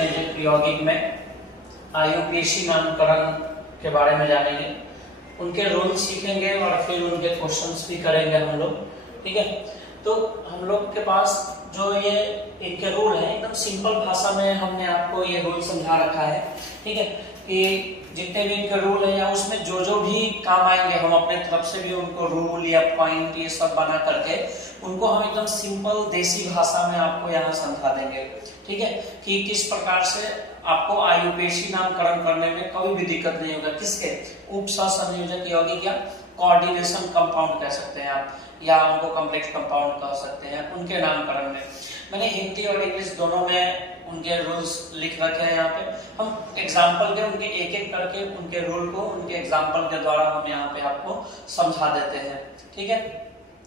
संयोजक यौगिक में आयुपेशी नामकरण के बारे में जानेंगे, उनके रूल सीखेंगे और फिर उनके क्वेश्चंस भी करेंगे हम लोग। ठीक है, तो हम लोग के पास जो ये इनके रूल है एकदम सिंपल भाषा में हमने आपको ये रूल समझा रखा है। ठीक है, कि जितने भी इनके रूल है या उसमें जो जो भी काम आएंगे हम अपने तरफ से भी उनको रूल या पॉइंट ये सब बना करके उनको हम एकदम सिंपल देसी भाषा में आपको यहाँ समझा देंगे। ठीक है, कि किस प्रकार से आपको आयुपेशी नामकरण करने में कोई भी दिक्कत नहीं होगा। किसके? उपसंयोजक यौगिक या कोऑर्डिनेशन कंपाउंड कह सकते हैं आप, या उनको कॉम्प्लेक्स कंपाउंड कह सकते हैं, उनके नामकरण में मैंने हिंदी और इंग्लिश दोनों में उनके रूल्स लिख रखे हैं। यहाँ पे हम एग्जाम्पल के उनके एक एक करके उनके रूल को उनके एग्जाम्पल के द्वारा हम यहाँ पे आपको समझा देते हैं। ठीक है,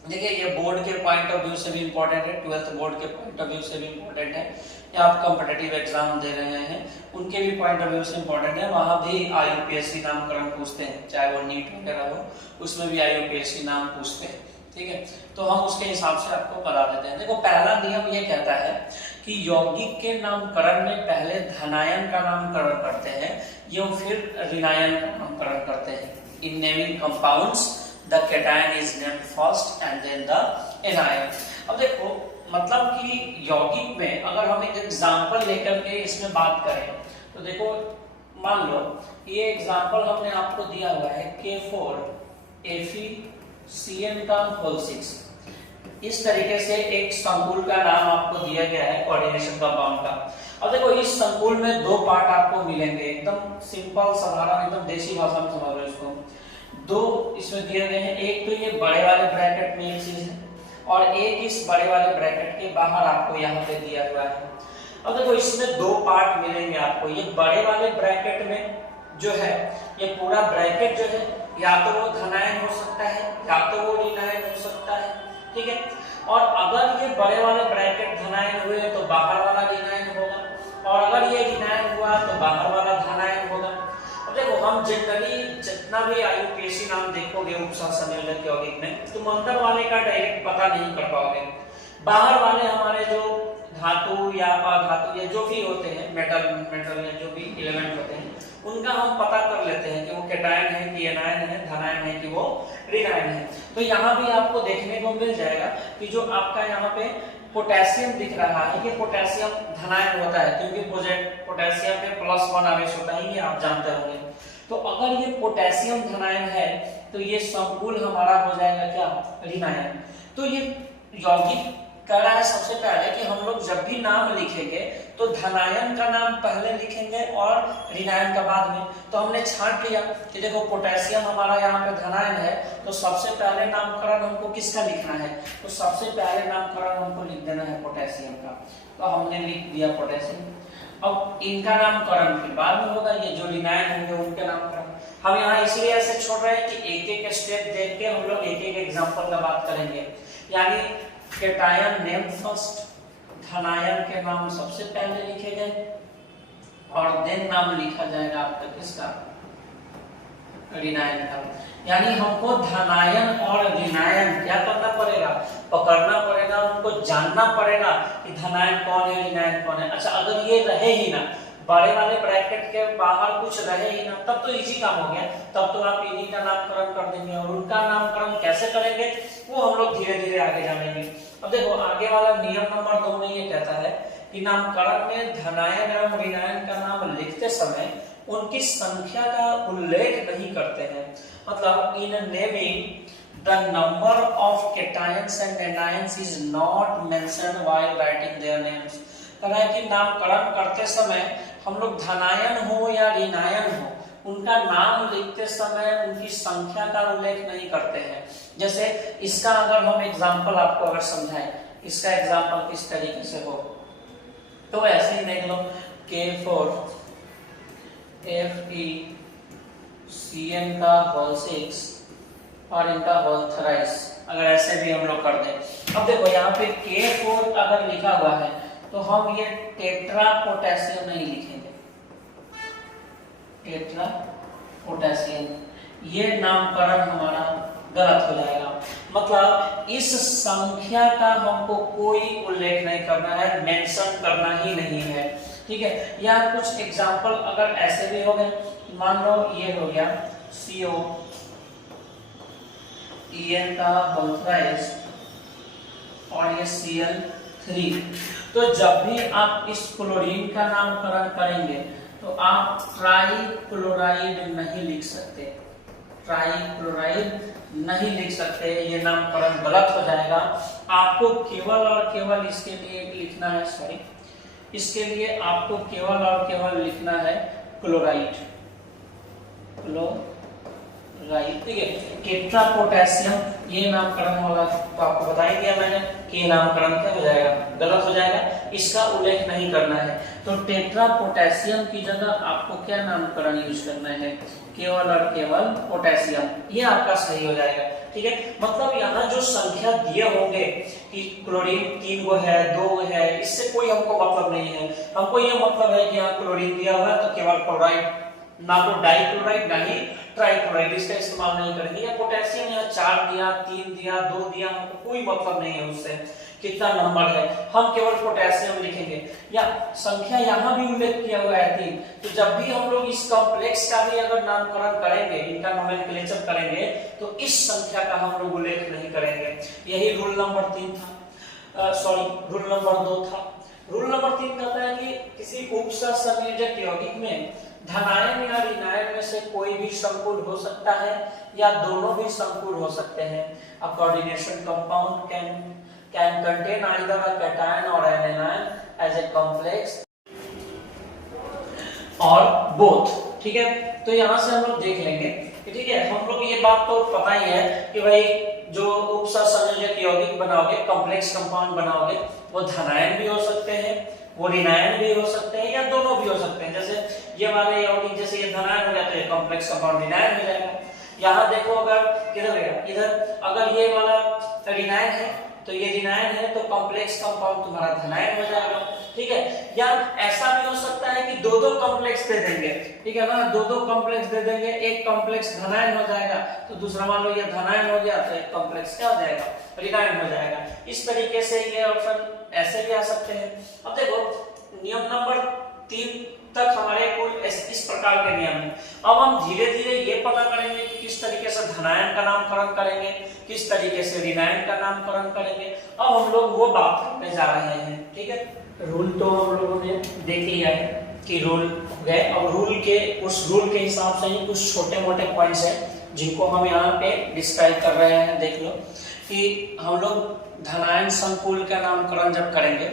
देखिए ये बोर्ड के पॉइंट ऑफ व्यू से भी इम्पोर्टेंट है, 12th बोर्ड के पॉइंट ऑफ व्यू से भी इम्पोर्टेंट है, या आप कॉम्पिटिटिव एग्जाम दे रहे हैं उनके भी पॉइंट ऑफ व्यू से इम्पोर्टेंट है। वहाँ भी आयुपेशी नामकरण पूछते हैं, चाहे वो नीट वगैरह हो उसमें भी आयुपेशी नाम पूछते हैं। ठीक है, तो हम उसके हिसाब से आपको बता देते हैं। देखो पहला नियम ये कहता है कि यौगिक के नामकरण में पहले धनायन का नामकरण करते हैं या फिर ऋणायन का नामकरण करते हैं। In naming compounds the cation is named first and then the anion. अब देखो मतलब कि यौगिक में अगर हम एक एग्जांपल लेकर के इसमें बात करें तो देखो मान लो ये एग्जांपल हमने आपको दिया हुआ है K4FeCN का होल 6। इस तरीके से एक संकुल का नाम आपको दिया गया है कोऑर्डिनेशन कंपाउंड का। अब देखो इस संकुल में दो पार्ट आपको मिलेंगे, एकदम सिंपल साधारण एकदम देसी भाषा में समझ लो इसको। दो इसमें दिए गए हैं, एक तो ये बड़े वाले ब्रैकेट में एक चीज है और एक इस बड़े वाले ब्रैकेट के बाहर आपको यहाँ पे दिया हुआ है। अब देखो इसमें दो पार्ट मिलेंगे आपको। ये बड़े वाले ब्रैकेट में जो है ये पूरा ब्रैकेट जो है या तो वो धनायन हो सकता है या तो वो ऋणायन हो सकता है। ठीक है, और अगर ये बड़े वाले ब्रैकेट धनायन हुए तो बाहर वाला ऋणायन होगा और अगर ये ऋणायन हुआ तो बाहर वाला धनायन होगा। अब देखो हम जनरली जितना भी आयुपेशी नाम देखोगे उपसंयोजक यौगिक में तुम अंदर वाले का डायरेक्ट पता नहीं कर पाओगे। बाहर वाले हमारे जो धातु या अधातु या जो भी होते हैं मेटल या जो भी एलिमेंट होते हैं उनका हम पता कर लेते हैं कि वो कैटायन है कि एनायन है, धनायन है कि वो ऋणायन है। तो यहाँ भी आपको देखने को मिल जाएगा कि जो आपका यहाँ पे पोटेशियम दिख रहा है ये पोटेशियम धनायन होता है क्योंकि पोटेशियम में +1 आवेश होता है, ये आप जानते होंगे। तो अगर ये पोटेशियम धनायन है तो ये संकुल हमारा हो जाएगा क्या? ऋणायन। तो ये यौगिक कह रहा है सबसे पहले कि हम लोग जब भी नाम लिखेंगे तो धनायन का नाम पहले लिखेंगे और ऋणायन का बाद में। तो हमने छांट लिया कि देखो पोटेशियम हमारा यहाँ पे धनायन है तो सबसे पहले नामकरण हमको किसका लिखना है? तो सबसे पहले नामकरण हमको लिख देना है पोटेशियम का। तो हमने लिख दिया पोटेशियम। अब इनका नामकरण फिर बाद में होगा, ये जो ऋणायन होंगे उनके नामकरण। हम यहाँ इसलिए ऐसे छोड़ रहे हैं कि एक एक स्टेप देख के हम लोग एक एक एग्जाम्पल का बात करेंगे। यानी कैटायन नेम फर्स्ट, धनायन के नाम सबसे पहले लिखे गए और देन नाम लिखा जाएगा आपका किसका? ऋणायन का। यानी हमको धनायन और ऋणायन क्या करना पड़ेगा? पकड़ना पड़ेगा, उनको जानना पड़ेगा कि धनायन कौन है ऋणायन कौन है। अच्छा अगर ये रहे ही ना, बड़े वाले ब्रैकेट के बाहर कुछ रहे ही ना, तब तो इजी काम हो गया, तब तो आप इन्हीं का नामकरण कर देंगे। और उनका नामकरण कैसे करेंगे वो हम लोग धीरे धीरे आगे जानेंगे। अब देखो आगे वाला नियम नंबर 2 में ये कहता है कि नामकरण में धनायन एवं ऋणायन का नाम लिखते समय उनकी संख्या का उल्लेख नहीं करते हैं। मतलब in naming the number of cations and anions is not mentioned while writing their names. कह रहा है कि नामकरण करते समय हम लोग धनायन हो या ऋणायन हो उनका नाम लिखते समय उनकी संख्या का उल्लेख नहीं करते हैं। जैसे इसका अगर हम एग्जांपल आपको अगर समझाएं, इसका एग्जांपल किस तरीके से हो तो ऐसे ही देख लो K4FeCN का होल 6 और इनका होल थ्राइस, अगर ऐसे भी हम लोग कर दें। अब देखो यहाँ पे K4 अगर लिखा हुआ है तो हम ये टेट्रा पोटेशियम नहीं लिखेंगे, टेट्रा पोटेशियम, ये नामकरण हमारा गलत हो जाएगा। मतलब इस संख्या का हमको कोई उल्लेख नहीं करना है, मेंशन करना ही नहीं है। ठीक है। या कुछ एग्जाम्पल अगर ऐसे भी हो गए, मान लो ये हो गया CO EN का बनता है और ये Cl3। तो जब भी आप इस क्लोरीन का नामकरण करेंगे तो आप ट्राइक्लोराइड नहीं लिख सकते, ट्राइक्लोराइड नहीं लिख सकते, ये नामकरण गलत हो जाएगा। आपको केवल और केवल इसके लिए लिखना है, सॉरी, इसके लिए आपको केवल और केवल लिखना है क्लोराइड, क्लोराइड, ठीक है। टेट्रा पोटेशियम, ये नामकरण वाला तो आपको बता ही दिया मैंने कि नामकरण क्या हो जाएगा, गलत हो जाएगा, इसका उल्लेख नहीं करना है। तो टेट्रा पोटेशियम की जगह आपको क्या नामकरण यूज करना है, केवल और केवल पोटेशियम, ये आपका सही हो जाएगा, ठीक है। मतलब यहाँ जो संख्या दिए होंगे कि क्लोरीन 3 गो है, 2 है, इससे कोई हमको मतलब नहीं है। हमको ये मतलब है कि यहाँ क्लोरीन दिया हुआ है तो केवल क्लोराइड, ना तो डाइक्लोराइड ना ही ट्राइक्लोराइड, इसका इस्तेमाल नहीं करेंगे। या पोटेशियम यहाँ 4 दिया, 3 दिया, 2 दिया, हमको कोई मतलब नहीं है उससे कितना नंबर है, हम केवल पोटेशियम लिखेंगे। या संख्या यहाँ भी उल्लेख किया हुआ है 3, तो जब भी हम लोग इस कॉम्प्लेक्स का भी अगर नामकरण करेंगे, इनका नोमेनक्लेचर करेंगे, तो इस संख्या का हम लोग उल्लेख नहीं करेंगे। यही रूल नंबर 3 था, सॉरी रूल नंबर 2 था। रूल नंबर 3 कहता है कि किसी उपसंयोजक यौगिक में धनायन या ऋणायन में से कोई भी संकुल हो सकता है या दोनों भी संकुल हो सकते हैं। A coordination compound can contain either a cation और an anion as a complex और बोथ, ठीक है। तो यहाँ से हम लोग देख लेंगे, ठीक है। हम लोग ये बात तो पता ही है कि भाई जो उपसंयोजक यौगिक बनाओगे, कॉम्प्लेक्स कंपाउंड बनाओगे, वो धनायन भी हो सकते हैं, वो ऋणायन भी हो सकते हैं, या दोनों भी हो सकते हैं। जैसे ये वाले यौगिक, जैसे ये धनायन हो जाता है, कॉम्प्लेक्स कंपाउंड ऋणायन हो जाएगा। यहाँ देखो, अगर किधर गया, इधर अगर ये वाला ऋणायन है तो ये ऋणायन है, तो कॉम्प्लेक्स कंपाउंड तुम्हारा धनायन हो जाएगा, ठीक है। या ऐसा भी हो सकता है कि दो कॉम्प्लेक्स दे देंगे, ठीक है ना, दो कॉम्प्लेक्स दे देंगे, एक कॉम्प्लेक्स धनायन हो जाएगा तो दूसरा मान लो ये धनायन हो गया तो एक कॉम्प्लेक्स क्या हो जाएगा, ऋणायन हो जाएगा। इस तरीके से ये ऑप्शन ऐसे भी आ सकते हैं। अब देखो नियम नंबर 3 तक हमारे कुल इस प्रकार के नियम हैं। अब हम धीरे धीरे ये पता करेंगे कि किस तरीके से धनायन का नामकरण करेंगे, किस तरीके से ऋणायन का नामकरण करेंगे। अब हम लोग वो बात करने जा रहे हैं, ठीक है। रूल तो हम लोगों ने देख लिया है कि रूल गए। अब रूल के उस रूल के हिसाब से ही कुछ छोटे मोटे पॉइंट्स हैं जिनको हम यहाँ पे डिस्क्राइब कर रहे हैं। देख लो कि हम लोग धनायन संकुल का नामकरण जब करेंगे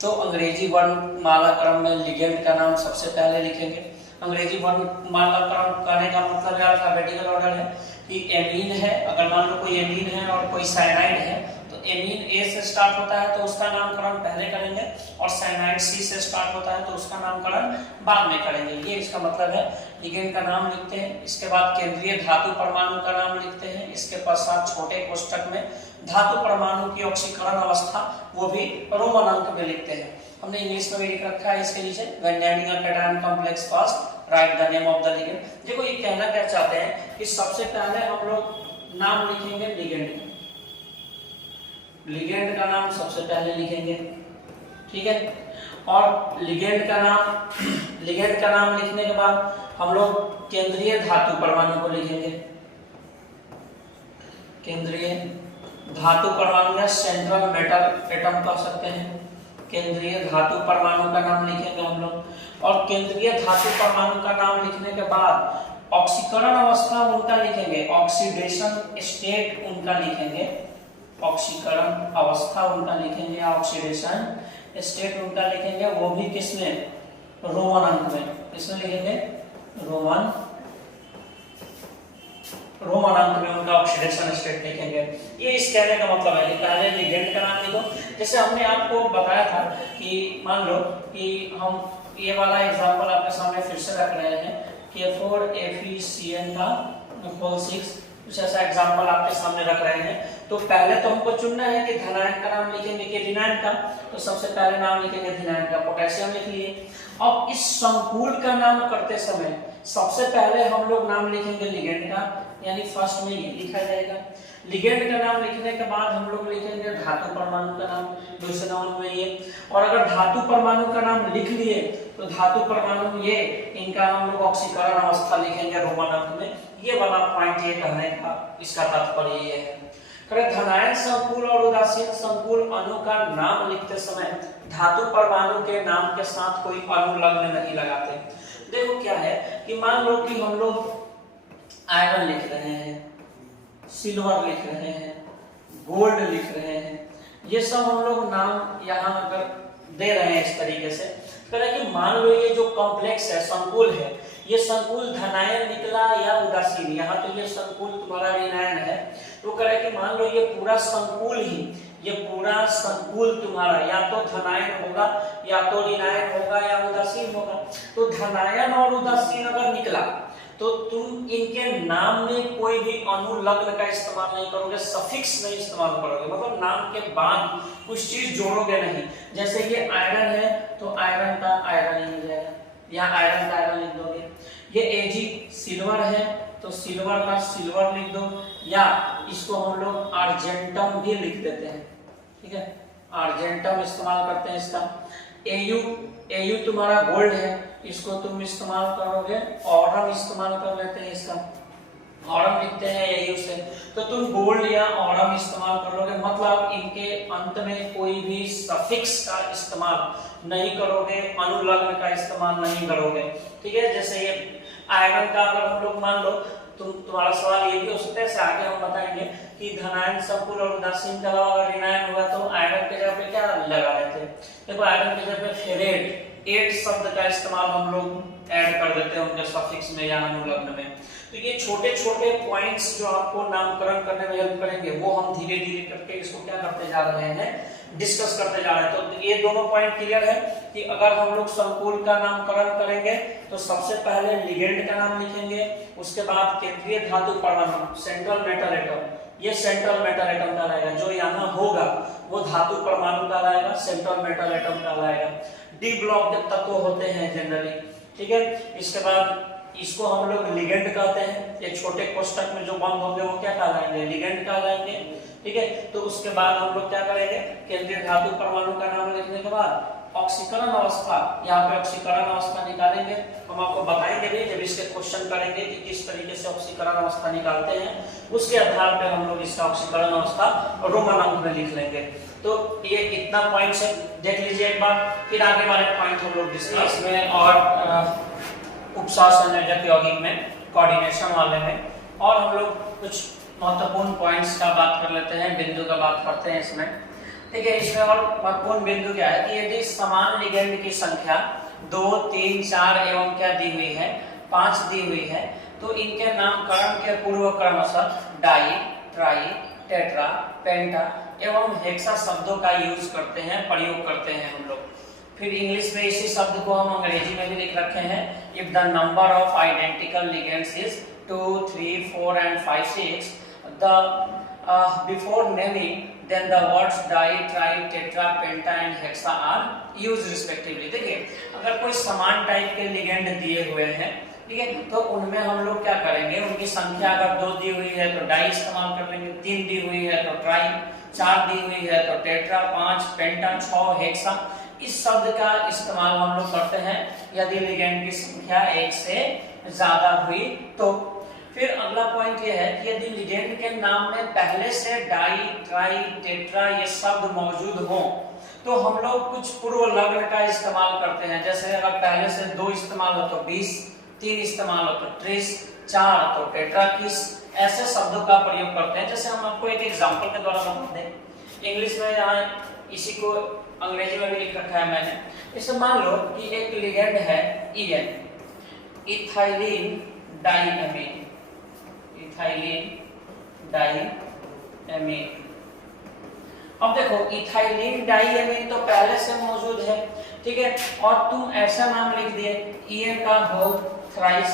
तो अंग्रेजी वर्णमाला क्रम में लिगेंड का नाम सबसे पहले लिखेंगे। अंग्रेजी वर्णमाला क्रम करने का मतलब अल्फाबेटिकल ऑर्डर है कि एमीन है, अगर मान लो कोई एमीन है और कोई साइनाइड है तो एमीन ए से स्टार्ट होता है तो उसका नामकरण पहले करेंगे, और साइनाइड सी से स्टार्ट होता है तो उसका नामकरण बाद में करेंगे। ये इसका मतलब है। लिगेंड का नाम लिखते हैं, इसके बाद केंद्रीय धातु परमाणु का नाम लिखते हैं, इसके पश्चात छोटे कोष्ठक में धातु परमाणु की ऑक्सीकरण अवस्था वो भी रोमन अंक में लिखते हैं। हमने इंग्लिश में भी लिख रखा है इसके नीचे, when naming a cation complex first right the name of the ligand. देखो ये कहना क्या चाहते हैं कि सबसे पहले हम लोग नाम लिखेंगे लिगेंड का, लिगेंड का नाम सबसे पहले लिखेंगे, ठीक है। और लिगेंड का नाम लिखने के बाद हम लोग केंद्रीय धातु परमाणु को लिखेंगे, केंद्रीय धातु परमाणु या सेंट्रल मेटल एटम कह सकते हैं। केंद्रीय धातु परमाणु का नाम लिखेंगे हम लोग, और केंद्रीय धातु परमाणु का नाम लिखने के बाद ऑक्सीकरण अवस्था उनका लिखेंगे, ऑक्सीडेशन स्टेट उनका लिखेंगे, ऑक्सीकरण अवस्था उनका लिखेंगे, ऑक्सीडेशन स्टेट उनका लिखेंगे, वो भी किसमें, रोमन अंक में। किसमें लिखेंगे, रोमन अंक में उनका ऑक्सीडेशन स्टेट लिखेंगे। ये इस कहने का मतलब है कि पहले लिगेंड का नाम लिखो। जैसे हमने आपको बताया था कि मान लो कि हम ये वाला एग्जांपल आपके सामने फिर से रख रहे हैं, K4FeCN का होल 6, कुछ ऐसा एग्जांपल आपके सामने रख रहे हैं। तो पहले तो हमको चुनना है कि धनायन का नाम लिखेंगे कि ऋणायन का, तो सबसे पहले नाम लिखेंगे धनायन का, पोटेशियम लिख लिए। अब इस संकुल का नाम करते समय सबसे पहले हम लोग नाम लिखेंगे लिगेंड का, यानी फर्स्ट में ये लिखा जाएगा। लिगेंड का नाम लिखने के बाद हम लोग लिखेंगे धातु परमाणु का नाम, दूसरे नाम में ये। और अगर धातु परमाणु का नाम लिख लिए तो धातु परमाणु ये इनका हम लोग ऑक्सीकरण अवस्था लिखेंगे रोमन अंक में। ये वाला पॉइंट ये कहने का इसका तात्पर्य ये है। धनायन संकुल और उदासीन संकुल अणु का नाम लिखते समय धातु परमाणु के नाम के साथ कोई अनुलग्न नहीं लगाते। देखो क्या है कि मान लो कि हम लोग आयरन लिख रहे हैं, सिल्वर लिख रहे हैं, गोल्ड लिख रहे हैं, ये सब हम लोग नाम यहाँ अगर दे रहे हैं इस तरीके से, कि मान लो ये जो कॉम्प्लेक्स है, संकुल है, ये संकुल धनायन निकला या उदासीन, यहाँ तो ये संकुल तुम्हारा ऋणायन है, तो कह कि मान लो ये पूरा संकुल ही, ये पूरा संकुल तुम्हारा या तो धनायन होगा या तो ऋणायन होगा या उदासीन होगा। तो धनायन और उदासीन अगर निकला तो तुम इनके नाम में कोई भी अनुलग्न का इस्तेमाल नहीं करोगे, सफिक्स नहीं इस्तेमाल करोगे, मतलब नाम के बाद कुछ चीज जोड़ोगे नहीं। जैसे ये आयरन है तो आयरन का आयरन ही हो जाएगा, यहाँ आयरन का आयरन लिख दोगे। ये एजी सिल्वर है तो सिल्वर का सिल्वर लिख दो, या इसको हम लोग आर्जेंटम भी लिख देते हैं, ठीक है, आर्जेंटम इस्तेमाल करते हैं इसका। एयू तुम्हारा गोल्ड है, इसको तुम इस्तेमाल करोगे, ऑरम इस्तेमाल कर लेते हैं इसका, ऑरम लिखते हैं एयू से, तो तुम गोल्ड या ऑरम इस्तेमाल करोगे, मतलब इनके अंत में कोई भी सफिक्स का इस्तेमाल नहीं करोगे, अनुलग्न का इस्तेमाल नहीं करोगे, ठीक है। जैसे ये आयरन का अगर हम लोग मान लो, तुम्हारा सवाल ये भी हो सकता है, आगे हम बताएंगे कि धनायन संकुल और उदासीन के अलावा अगर ऋणायन हुआ तो आयरन के जगह पे क्या लगा देते हैं, देखो आयरन के जगह पे फेरेट, एट शब्द का इस्तेमाल हम लोग ऐड कर देते हैं उनके सफिक्स में या अनुलग्न में। तो ये छोटे छोटे पॉइंट्स जो आपको नामकरण करने में हेल्प करेंगे, वो हम धीरे धीरे करके इसको क्या करते जा रहे हैं, डिस्कस करते जा रहे हैं। तो ये दोनों पॉइंट क्लियर है कि अगर हम लोग संकुल का नामकरण करेंगे तो सबसे पहले लिगेंड का नाम लिखेंगे, उसके बाद केंद्रीय धातु परमाणु सेंट्रल मेटल एटम, ये सेंट्रल मेटल एटम कहलाएगा, जो यहाँ होगा वो धातु परमाणु कहलाएगा, सेंट्रल मेटल एटम कहलाएगा। डी ब्लॉक के तत्व होते हैं जनरली, ठीक है। इसके बाद इसको हम लोग लिगेंड कहते हैं, ये छोटे कोष्ठक में जो बंद होंगे वो क्या कहलाएंगे, लिगेंड कहलाएंगे, ठीक है। तो उसके बाद हम लोग क्या करेंगे, केंद्रीय धातु परमाणु का नाम लिखने के बाद ऑक्सीकरण अवस्था, यहाँ पे ऑक्सीकरण अवस्था निकालेंगे, हम आपको बताएंगे भी जब इसके क्वेश्चन करेंगे कि किस तरीके से ऑक्सीकरण अवस्था निकालते हैं, उसके आधार पर हम लोग इसका ऑक्सीकरण अवस्था रोमन अंक में लिख लेंगे। तो ये इतना पॉइंट से देख लीजिए एक बार, फिर आगे वाले पॉइंट हम लोग डिस्कस में और उपसार संयोजक यौगिक में कोऑर्डिनेशन वाले में, और हम लोग कुछ महत्वपूर्ण पॉइंट्स का बात कर लेते हैं, बिंदु का बात करते हैं इसमें, ठीक है। इसमें और महत्वपूर्ण बिंदु क्या है कि यदि समान लिगेंड की संख्या 2, 3, 4 एवं क्या दी हुई है, 5 दी हुई है, तो इनके नामकरण के पूर्व क्रमशः डाई, ट्राई, टेट्रा, पेंटा एवं हेक्सा शब्दों का यूज करते हैं, प्रयोग करते हैं हम लोग। फिर इंग्लिश में इसी शब्द को हम अंग्रेजी में भी लिख रखे हैं, if the number of identical ligands is 2, 3, 4 and 5, 6, the before naming then the words di, tri, tetra, penta and hexa are used respectively। देखिए अगर कोई समान टाइप के लिगेंड दिए हुए हैं, ठीक है, तो उनमें हम लोग क्या करेंगे, उनकी संख्या अगर 2 दी हुई है तो डाई इस्तेमाल कर लेंगे, 3 दी हुई है तो ट्राई, 4 दी हुई है तो टेट्रा, 5 पेंटा, 6 हेक्सा, इस शब्द का इस्तेमाल हम लोग करते हैं यदि लिगेंड की संख्या 1 से ज्यादा हुई तो। फिर अगला पॉइंट ये है कि यदि लिगेंड के नाम में पहले से डाई, ट्राई, टेट्रा ये शब्द मौजूद हो तो हम लोग कुछ पूर्व लग्न का इस्तेमाल करते हैं। जैसे अगर पहले से 2 इस्तेमाल हो तो 20, 3 इस्तेमाल हो तो 30, 4 तो टेट्राकिस, ऐसे शब्दों का प्रयोग करते हैं। जैसे हम आपको एक एग्जांपल के द्वारा बता दें, इंग्लिश में यहाँ इसी को अंग्रेजी में भी लिख रखा है मैंने। इसे मान लो कि एक लिगेंड है EN, ethylene diamine, ethylene diamine. अब देखो इथाइलिन डाइएमीन तो पहले से मौजूद है, ठीक है, और तुम ऐसा नाम लिख दिए EN का होल थ्राइस,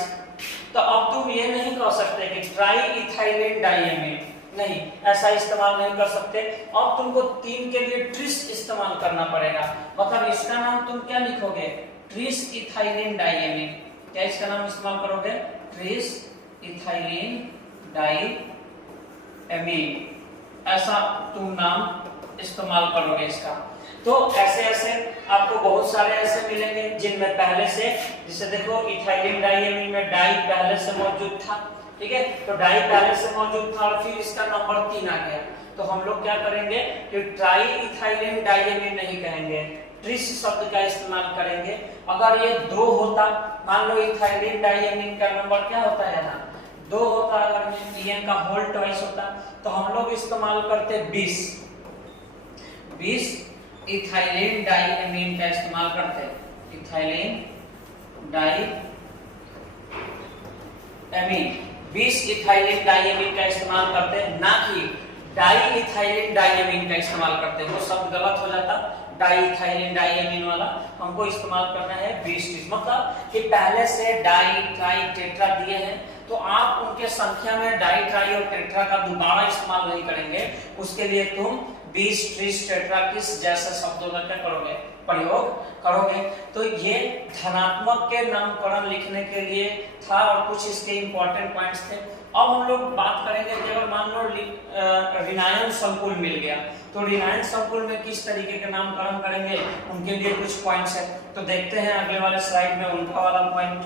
तो अब तुम ये नहीं कह सकते कि ट्राई इथाइलिन डाइएमीन, नहीं, ऐसा इस्तेमाल नहीं कर सकते। अब तुमको 3 के लिए ट्रिस इस्तेमाल करना पड़ेगा, मतलब इसका नाम तुम क्या लिखोगे, ट्रिस इथाइलिन डाइएमीन। क्या इसका नाम इस्तेमाल करोगे, ट्रिस इथाइलिन डाइएमीन, ऐसा तुम नाम इस्तेमाल करोगे इसका। तो ऐसे ऐसे आपको बहुत सारे ऐसे मिलेंगे जिनमें पहले से, जैसे देखो इथाइलिन डाइएमीन में डाई पहले से मौजूद था, ठीक है, तो डाई पहले से मौजूद था और फिर इसका नंबर 3 आ गया, तो हम लोग क्या करेंगे कि ट्राई इथाइलिन डाइएमीन नहीं कहेंगे, ट्रिस शब्द का इस्तेमाल करेंगे। अगर ये 2 होता, मान लो इथाइलिन डाइएमीन का नंबर क्या होता है ना 2 होता, अगर ये का होल ट्वाइस होता तो हम लोग इस्तेमाल करते 20 इथाइलिन डाइएमीन का इस्तेमाल करते, इथाइलिन डाइएमीन 20 इथाइलिन डाइएमीन का इस्तेमाल करते, ना कि डाई इथाइलिन डाइएमीन का इस्तेमाल करते, वो शब्द गलत हो जाता, डाई इथाइलिन डाइएमीन वाला हमको इस्तेमाल करना है 20, मतलब कि पहले से डाई ट्राई टेट्रा दिए हैं तो आप उनके संख्या में डाई ट्राई और टेट्रा का दोबारा इस्तेमाल नहीं करेंगे, उसके लिए तुम 20 ट्रिस टेट्रा किस जैसे शब्दों का क्या करोगे, प्रयोग करोगे। तो ये धनात्मक के नामकरण लिखने के लिए था और कुछ इसके इंपॉर्टेंट पॉइंट्स थे। अब हम लोग बात करेंगे कि अगर मान लो ऋणायन संकुल मिल गया तो ऋणायन संकुल में किस तरीके के नामकरण करेंगे, उनके लिए कुछ पॉइंट्स है, तो देखते हैं अगले वाले स्लाइड में उनका वाला पॉइंट।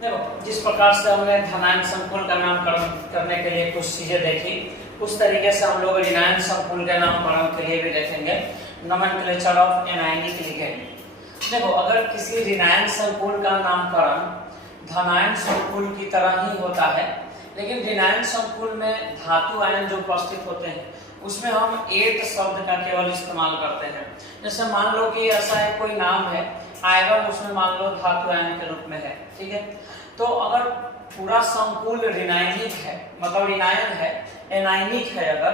देखो जिस प्रकार से हमने धनायन संकुल का नामकरण करने के लिए कुछ चीजें देखी, उस तरीके से हम लोग ऋणायन संकुल के नामकरण के लिए भी देखेंगे। Nomenclature of anionic ligand. देखो अगर किसी ऋणायन संकुल का नामकरण धनायन संकुल की तरह ही होता है, लेकिन ऋणायन संकुल में धातु आयन जो उपस्थित होते हैं उसमें हम एट शब्द का केवल इस्तेमाल करते हैं। जैसे मान लो कि ऐसा है कोई नाम है आयरन, उसमें मान लो धातु आयन के रूप में है, ठीक है, तो अगर पूरा संकुल ऋणायनिक है, मतलब ऋणायन है, एनायनिक है अगर,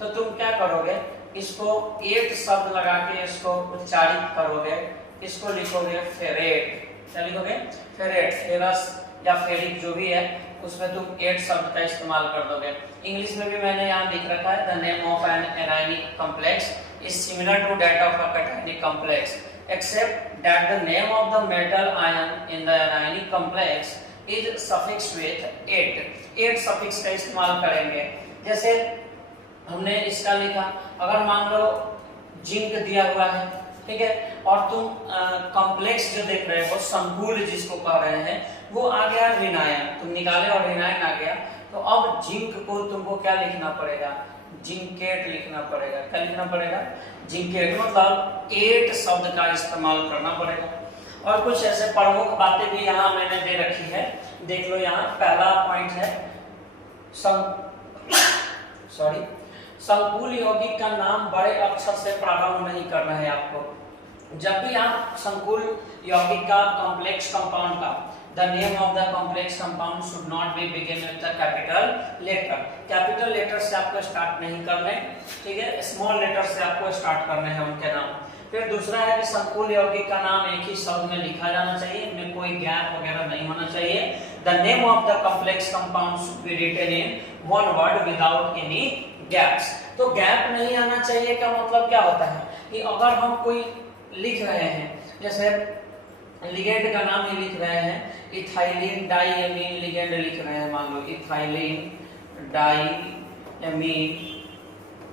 तो तुम क्या करोगे, इसको एट शब्द लगा के इसको उच्चारित करोगे, इसको लिखोगे फेरेट, क्या लिखोगे, फेरेट, फेरस या फेरिक जो भी है, उसमें तुम 8 शब्द का इस्तेमाल कर दोगे। इंग्लिश में भी मैंने यहाँ लिख रखा है the name of an anionic complex is similar to that of a cationic complex except that the name of the metal ion in the anionic complex is suffix with 8 suffix का इस्तेमाल करेंगे। जैसे हमने इसका लिखा, अगर मान लो जिंक दिया हुआ है, ठीक है, और तुम कॉम्प्लेक्स जो देख रहे हो, संकुल जिसको कह रहे हैं, वो आ गया ऋणायन, तुम निकाले और ऋणायन आ गया, तो अब जिंक को तुमको क्या लिखना पड़ेगा, जिंकेट लिखना पड़ेगा। क्या लिखना पड़ेगा, जिंकेट, मतलब 8 शब्द का इस्तेमाल करना पड़ेगा। और कुछ ऐसे प्रमुख बातें भी यहाँ मैंने दे रखी है, देख लो। यहाँ पहला पॉइंट है संकुल यौगिक का नाम बड़े अक्षर से प्रारंभ नहीं करना है आपको। जब भी आप संकुल यौगिक का कॉम्प्लेक्स कंपाउंड का the name of the complex compound should not be begin with the capital letter. Capital letter से आपको स्टार्ट नहीं करने, ठीक है, स्मॉल लेटर से आपको स्टार्ट करने हैं उनके नाम। फिर दूसरा है कि संकुल यौगिक का नाम एक ही शब्द में लिखा जाना चाहिए, इनमें कोई गैप वगैरह नहीं होना चाहिए। The name of the complex compound should be written in one word without any gaps. तो गैप नहीं आना चाहिए का मतलब क्या होता है कि अगर हम कोई लिख रहे हैं, जैसे लिगेंड का नाम ही लिख रहे हैं, इथाइलिन डाइएमीन लिगेंड लिख रहे हैं, मान लो इथाइलिन डाइएमीन,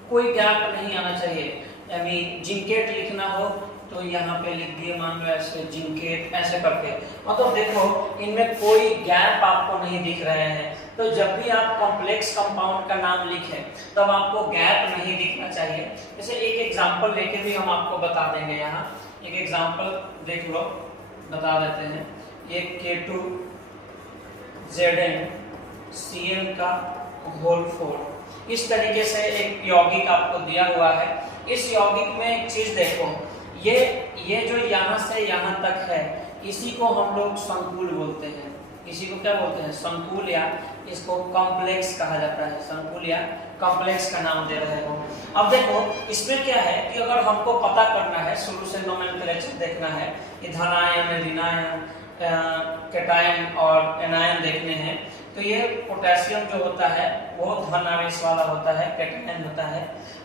कोई गैप नहीं आना चाहिए। जिंकेट लिखना हो तो यहाँ पे लिख दिए, मान लो ऐसे जिंकेट, ऐसे करके, मतलब देखो इनमें कोई गैप आपको नहीं दिख रहे हैं। तो जब भी आप कॉम्प्लेक्स कंपाउंड का नाम लिखें तब आपको गैप नहीं दिखना चाहिए। जैसे एक एग्जांपल लेके भी हम आपको बता देंगे, यहाँ एक एग्जांपल देख लो, बता देते हैं। ये K2ZnCl का होल 4, इस तरीके से एक यौगिक आपको दिया हुआ है। इस यौगिक में एक चीज देखो, ये जो यहाँ से यहाँ तक है, इसी को हम लोग संकुल बोलते हैं। इसी को क्या बोलते हैं, संकुल, या इसको कॉम्प्लेक्स कहा जाता है। संकुल या कॉम्प्लेक्स का नाम दे रहे हो। अब देखो इसमें क्या है कि अगर हमको पता करना है, शुरू से नोमेनक्लेचर देखना है कि धनायन, ऋणायन, कैटायन और एनायन देखने हैं, तो ये पोटेशियम जो होता है वो धन आवेश वाला होता है, कैटायन होता है,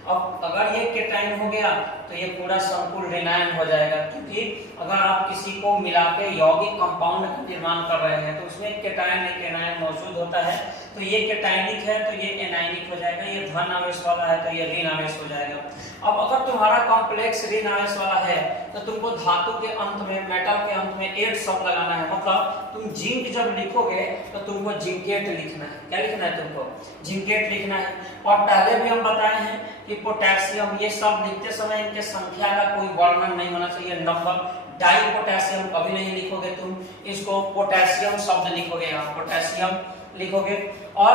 अब अगर ये केटाइन हो गया तो ये पूरा संकुल रिनायन हो जाएगा, क्योंकि अगर आप किसी को मिला के यौगिक कंपाउंड का निर्माण कर रहे हैं तो उसमें केटाइन एक एनायन मौजूद होता है, तो ये केटाइनिक है तो ये एनायनिक हो जाएगा, ये धन आवेश वाला है तो ये ऋण आवेश हो जाएगा। अब अगर तुम्हारा कॉम्प्लेक्स ऋण आवेश वाला है तो तुमको धातु के अंत में, मेटल के अंत में एट शब्द लगाना है, मतलब तुम जिंक जब लिखोगे तो तुमको जिंकेट लिखना है। क्या लिखना है तुमको? जिंकेट लिखना है। और पहले भी हम बताए हैं कि पोटेशियम, ये सब लिखते समय इनके संख्या का कोई वर्णन नहीं होना चाहिए, नंबर। डाई पोटेशियम कभी नहीं लिखोगे तुम, इसको पोटेशियम शब्द लिखोगे, आप पोटेशियम लिखोगे। और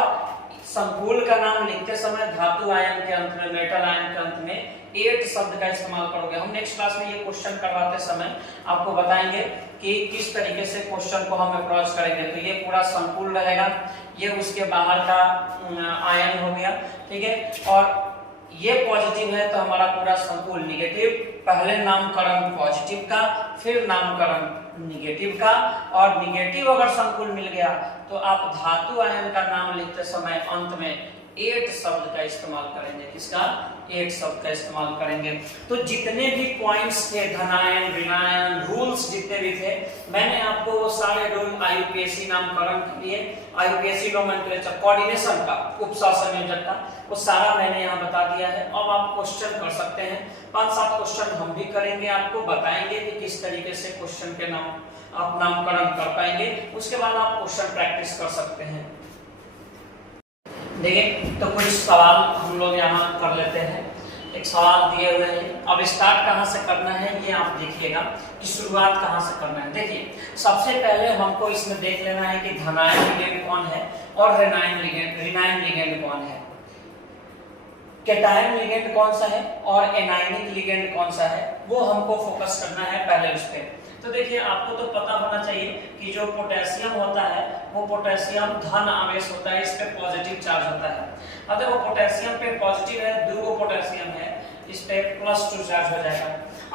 संकुल का नाम लिखते समय धातु आयन के अंत में, मेटल आयन के अंत में एट शब्द का इस्तेमाल करोगे। हम नेक्स्ट क्लास में ये क्वेश्चन करवाते समय आपको बताएंगे कि किस तरीके से क्वेश्चन को हम अप्रोच करेंगे। तो ये पूरा संकुल रहेगा, ये उसके बाहर का आयन हो गया, ठीक है। और ये पॉजिटिव है तो हमारा पूरा संकुल निगेटिव, पहले नामकरण पॉजिटिव का, फिर नामकरण निगेटिव का। और निगेटिव अगर संकुल मिल गया तो आप धातु आयन का नाम लिखते समय अंत में एट शब्द का इस्तेमाल करेंगे। किसका? एट शब्द का इस्तेमाल करेंगे। तो जितने भी पॉइंट्स थे, धनायन, ऋणायन, रूल्स जितने भी थे, मैंने आपको वो सारे रूल आईयूपीएससी नामकरण के लिए, आईयूपीएससी नोमेनक्लेचर कोऑर्डिनेशन का, उपसर्ग संयोजक का, वो सारा मैंने यहाँ बता दिया है। अब आप क्वेश्चन कर सकते हैं, 5-7 क्वेश्चन हम भी करेंगे, आपको बताएंगे कि किस तरीके से क्वेश्चन के नाम आप नामकरण कर पाएंगे। उसके बाद आप क्वेश्चन प्रैक्टिस कर सकते हैं। देखिए, तो कुछ सवाल हम लोग यहाँ कर लेते हैं। एक सवाल दिए हुए हैं, अब स्टार्ट कहाँ से करना है ये आप देखिएगा कि शुरुआत कहाँ से करना है। देखिए, सबसे पहले हमको इसमें देख लेना है कि धनायन लिगेंड कौन है और ऋणायन लिगेंड कौन है, केटायन लिगेंड कौन सा है और एनायनिक लिगेंड कौन सा है, वो हमको फोकस करना है पहले उस पर। तो देखिए, आपको तो पता होना चाहिए कि जो पोटेशियम होता है वो पोटेशियम धन आवेश होता है, इस पे पॉजिटिव चार्ज होता है। अगर वो पोटेशियम पे पॉजिटिव है, दो पोटेशियम है, इस पे +2 चार्ज हो जाएगा।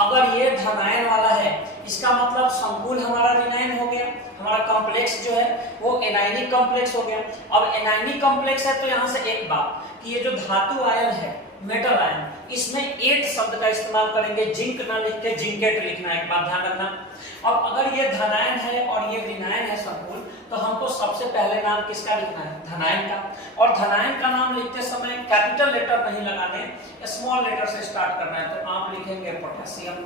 अगर ये धनायन वाला है, इसका मतलब संकुल हमारा ऋणायन हो गया, हमारा कॉम्प्लेक्स जो है वो एनायनिक कॉम्प्लेक्स हो गया। अब एनायनिक कॉम्प्लेक्स है तो यहाँ से एक बात कि ये जो धातु आयन है, मेटल आयन, इसमें 8 शब्द का इस्तेमाल करेंगे, जिंक ना लिख के जिंकेट लिखना है, एक बात ध्यान रखना। अब अगर ये धनायन है और ये ऋणायन है संकुल, तो हमको सबसे पहले नाम किसका लिखना है? धनायन का। और धनायन का नाम लिखते समय कैपिटल लेटर नहीं लगाने, स्मॉल लेटर से स्टार्ट करना है, तो आप लिखेंगे पोटेशियम।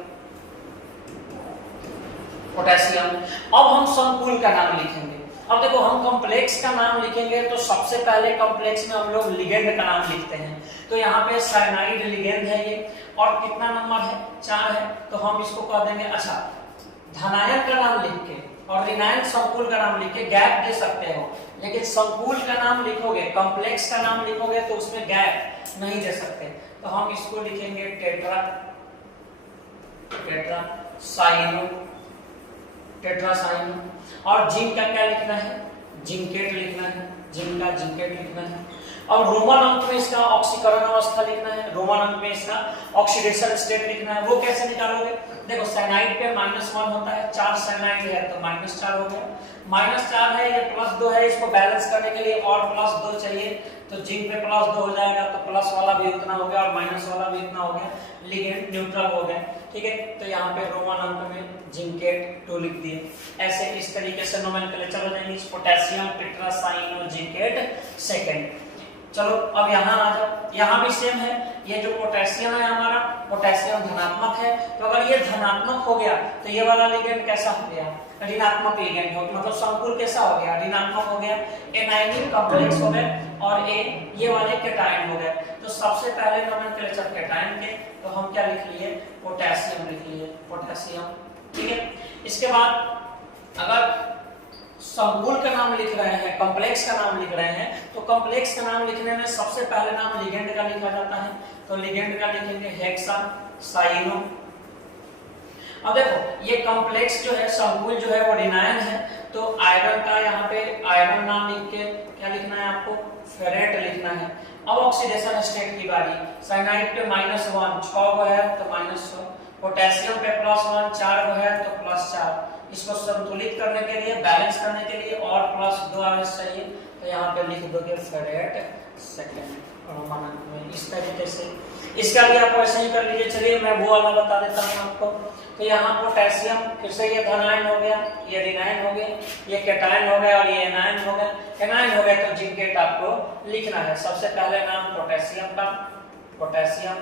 अब हम संकुल का नाम लिखेंगे। अब देखो, हम कॉम्प्लेक्स का नाम लिखेंगे तो सबसे पहले कॉम्प्लेक्स में हम लोग लिगेंड का नाम लिखते हैं। तो यहाँ पे साइनाइड लिगेंड है ये, और कितना नंबर है? 4 है। तो हम इसको कह देंगे, अच्छा, धनायन का नाम लिख के और ऋणायन संकुल का नाम लिख के गैप दे सकते हो, लेकिन संकुल का नाम लिखोगे, कॉम्प्लेक्स का नाम लिखोगे तो उसमें गैप नहीं दे सकते। तो हम इसको लिखेंगे टेट्रासाइनो। और जिंक का क्या लिखना है? जिंकेट लिखना है, जिंक का जिंकेट लिखना है। और रोमन अंक में इसका ऑक्सीकरण अवस्था लिखना है, रोमन अंक में इसका ऑक्सीडेशन स्टेट लिखना है। वो कैसे निकालोगे? देखो, साइनाइड पे -1 होता है, 4 साइनाइड है तो -4 हो गया, -4 है, ये +2 है, इसको बैलेंस करने के लिए और +2 चाहिए, तो जिंक पे +2 हो जाएगा, तो प्लस वाला भी उतना हो गया और माइनस वाला भी इतना हो गया, लिगेंड न्यूट्रल हो गया, ठीक है। तो यहाँ पे रोमन अंक में जिंकेट 2 लिख दिए। ऐसे इस तरीके से नोमेनक्लेचर हो जाएंगे, पोटेशियम टेट्रासाइनो जिंकेट सेकंड। चलो, अब यहाँ आ जाओ, यहाँ भी सेम है। ये जो पोटेशियम है हमारा, पोटेशियम धनात्मक है, तो अगर ये धनात्मक हो गया तो ये वाला लिगेंड कैसा हो गया? ऋणात्मक लिगेंड हो, मतलब संकुल कैसा हो गया? ऋणात्मक हो गया, एनायनिक कॉम्प्लेक्स हो गए, और ये वाले केटायन हो गए। तो सबसे पहले नोमेनक्लेचर केटायन के, तो हम क्या लिख लिए? पोटेशियम लिख लिए, पोटेशियम, ठीक है। इसके बाद अगर संकुल का नाम लिख रहे हैं, कॉम्प्लेक्स का नाम लिख रहे हैं, तो कॉम्प्लेक्स का नाम लिखने में सबसे पहले नाम लिगेंड का लिखा जाता है, तो लिगेंड का लिखेंगे हेक्सासाइनो। अब देखो, ये कॉम्प्लेक्स जो है, संकुल जो है वो ऋणायन है, तो आयरन का यहाँ पे आयरन नाम लिख के क्या लिखना है आपको? फेरेट लिखना है। अब ऑक्सीडेशन स्टेट की बारी, साइनाइड पे -1 6 है तो -6, पोटेशियम पे +1 4 है तो +4। इसको संतुलित करने के लिए, बैलेंस करने के लिए और +2 आवेश चाहिए, तो यहाँ पे लिख दोगे फेरेट सेकंड रोमन अंक में, इस तरीके से। इसका भी आप ऐसे ही कर लीजिए। चलिए मैं वो वाला बता देता हूँ आपको। तो यहाँ पोटेशियम, फिर से ये धनायन हो गया, ये ऋणायन हो गया, ये कैटायन हो गया और ये एनायन हो गया। एनायन हो गया तो जिंकेट आपको लिखना है। सबसे पहले नाम पोटेशियम का, पोटेशियम,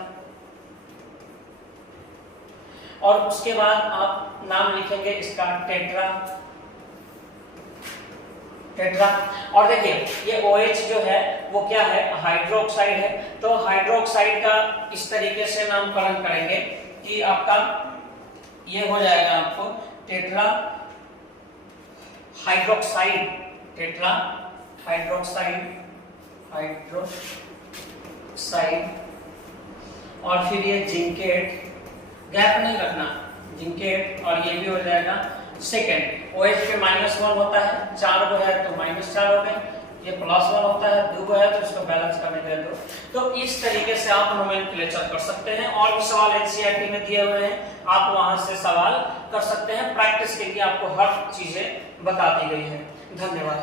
और उसके बाद आप नाम लिखेंगे इसका टेट्रा, टेट्रा। और देखिए ये OH जो है वो क्या है, हाइड्रोक्साइड है। तो हाइड्रोक्साइड का इस तरीके से नामकरण करेंगे कि आपका ये हो जाएगा आपको tetra hydroxide, tetra hydroxide, hydroxide. और फिर ये जिंकेट, गैप नहीं रखना, जिंकेट। और ये भी हो जाएगा सेकेंड। OH पे -1 होता है, 4 गो है तो -4 हो गए, ये +1 होता है, 2 गो है तो इसको बैलेंस करने के लिए 2। तो इस तरीके से आप नोमेनक्लेचर कर सकते हैं। और भी सवाल NCERT में दिए हुए हैं, आप वहां से सवाल कर सकते हैं। प्रैक्टिस के लिए आपको हर चीजें बता दी गई है। धन्यवाद।